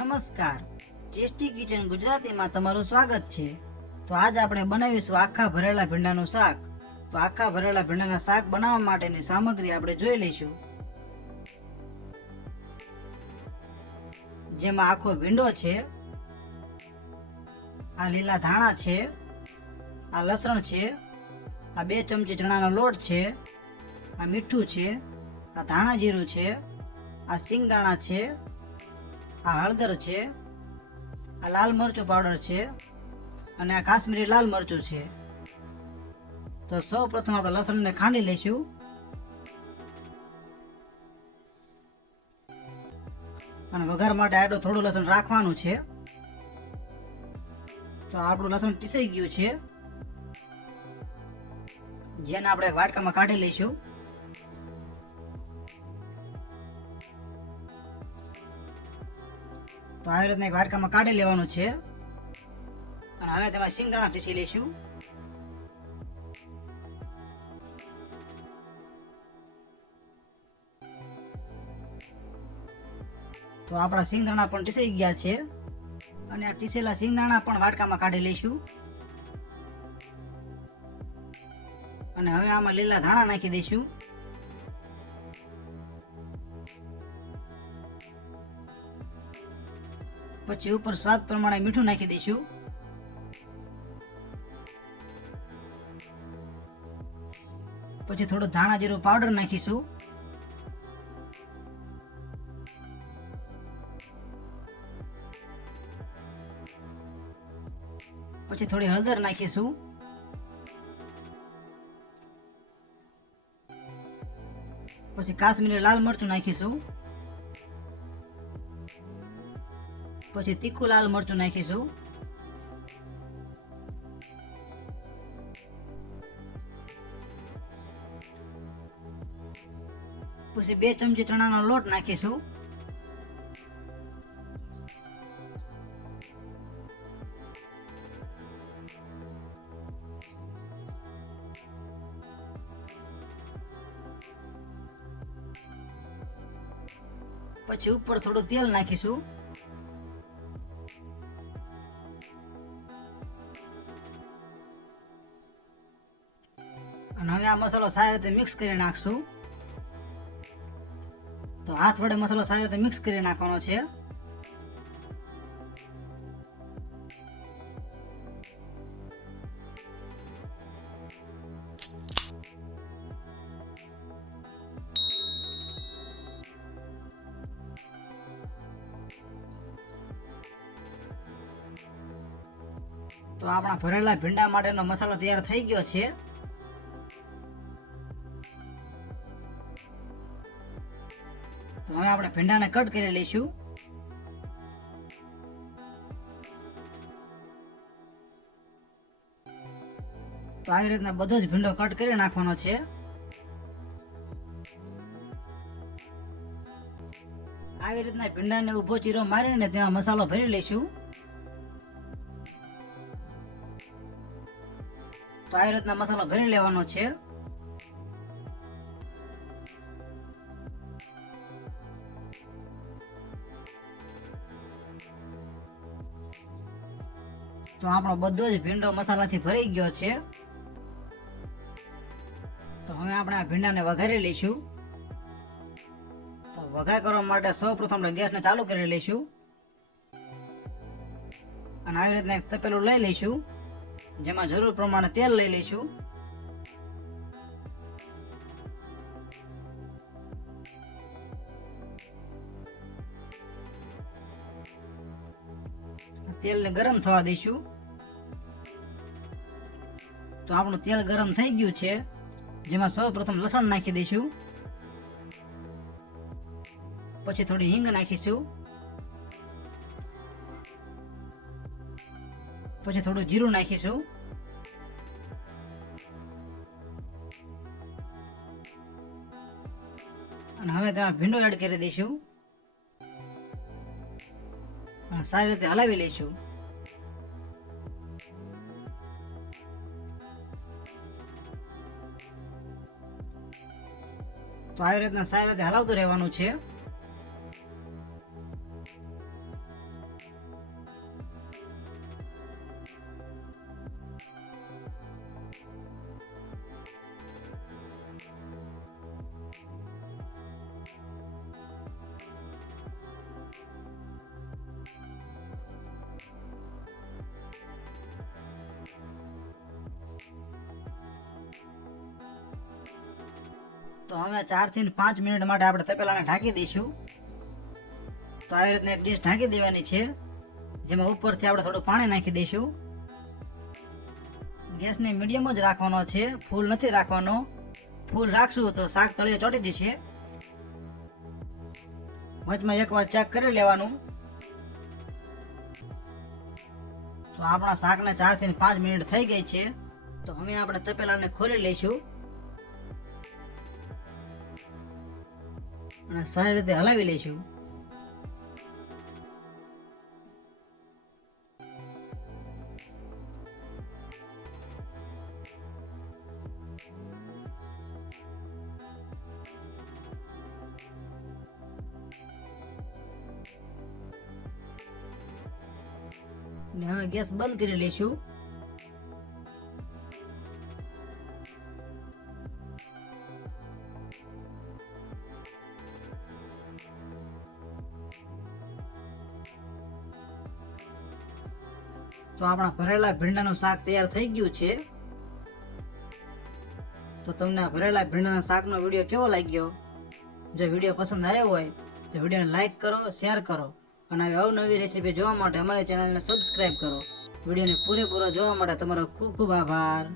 નમસ્કાર. Tasty kitchen ગુજરાતીમાં તમારું સ્વાગત છે. તો આજ આપણે બનાવીશું આખા ભરેલા ભીંડાનું શાક. તો આખા ભરેલા ભીંડાના શાક બનાવવા માટેની સામગ્રી આપણે જોઈ લઈશું. જેમાં આખો ભીંડો છે. આ લીલા ધાણા છે. આ લસણ છે. આ બે ચમચી ચણાનો લોટ છે. આ મીઠું છે. આ ધાણા જીરું છે. આ સિંગદાણા છે. આ હળદર છે, આ લાલ મરચું પાવડર છે અને આ કાશ્મીરી લાલ મરચું છે. તો સૌ પ્રથમ આપણે લસણને ખાંડી લઈશું. અને વઘાર માટે આટલું થોડું લસણ રાખવાનું છે. તો આપણું લસણ પીસાઈ ગયું છે. જેને આપણે વાટકામાં કાઢી લઈશું. તો આવી રીતના એક વાટકામાં કાઢી લેવાનું છે. અને હવે તેમાં સિંગદાણા પીસી લઈશું. તો આપણા સિંગદાણા પણ ટીસાઈ ગયા છે. અને આ ટીસેલા સિંગદાણા પણ વાટકામાં કાઢી લઈશું. અને હવે આમાં લીલા ધાણા નાખી દઈશું. પછી ઉપર સ્વાદ પ્રમાણે મીઠું નાખી દઈશું. પછી થોડું ધાણા જીરો પાવડર નાખીશું. પછી થોડી હળદર નાખીશું. પછી કાશ્મીરી લાલ મરચું નાખીશું. પછી તીખું લાલ મરચું નાખીશું. પછી બે ચમચી ચણાનો લોટ નાખીશું. પછી ઉપર થોડું તેલ નાખીશું. અને હવે આ મસાલો સારી રીતે મિક્સ કરી નાખશું. તો હાથ વડે મસાલો સારી રીતે મિક્સ કરી નાખવાનો છે. તો આપણા ભરેલા ભીંડા માટેનો મસાલો તૈયાર થઈ ગયો છે. હવે આપણે ભીંડાને કટ કરી લઈશું. તો આવી રીતના બધો જ ભીંડો કટ કરી નાખવાનો છે. આવી રીતના ભીંડાને ઊભો ચીરો મારીને તેમાં મસાલો ભરી લઈશું. તો આવી રીતના મસાલો ભરી લેવાનો છે. તો આપણો બધો જ ભીંડો મસાલાથી ભરાઈ ગયો છે. તો હવે આપણે આ ભીંડાને વઘારી લઈશું. તો વઘાર કરવા માટે સૌ પ્રથમ આપણે ગેસને ચાલુ કરી લઈશું. અને આવી રીતના એક તપેલું લઈ લઈશું. જેમાં જરૂર પ્રમાણે તેલ લઈ લઈશું. તેલને ગરમ થવા દઈશું. તો આપણું તેલ ગરમ થઈ ગયું છે, જેમાં સૌ પ્રથમ લસણ નાખી દઈશું. પછી થોડી હિંગ નાખીશું. પછી થોડું જીરું નાખીશું. અને હવે તેમાં ભીંડો એડ કરી દઈશું. સારી રીતે હલાવી લઈશું. તો આવી રીતના સારી રીતે હલાવતું રહેવાનું છે. તો હવે ચારથી પાંચ મિનિટ માટે આપણે તપેલાને ઢાંકી દઈશું. તો આવી રીતના એક ડીશ ઢાંકી દેવાની છે, જેમાં ઉપરથી આપણે થોડું પાણી નાખી દઈશું. ગેસને મીડિયમ જ રાખવાનો છે, ફૂલ નથી રાખવાનો. ફૂલ રાખશું તો શાક તળિયે ચોટી જશે. વચમાં એકવાર ચેક કરી લેવાનું. તો આપણા શાકને ચારથી પાંચ મિનિટ થઈ ગઈ છે. તો હવે આપણે તપેલાને ખોલી લઈશું. અને સારી રીતે હલાવી લઈશું. હવે ગેસ બંધ કરી લઈશું. તો આપણા ભરેલા ભીંડાનું શાક તૈયાર થઈ ગયું છે. તો તમને ભરેલા ભીંડાના શાકનો વીડિયો કેવો લાગ્યો? જો વીડિયો પસંદ આવ્યો હોય, તો વિડીયોને લાઇક કરો, શેર કરો અને આવી અવનવી રેસીપી જોવા માટે અમારી ચેનલને સબસ્ક્રાઈબ કરો. વિડીયોને પૂરેપૂરો જોવા માટે તમારો ખૂબ ખૂબ આભાર.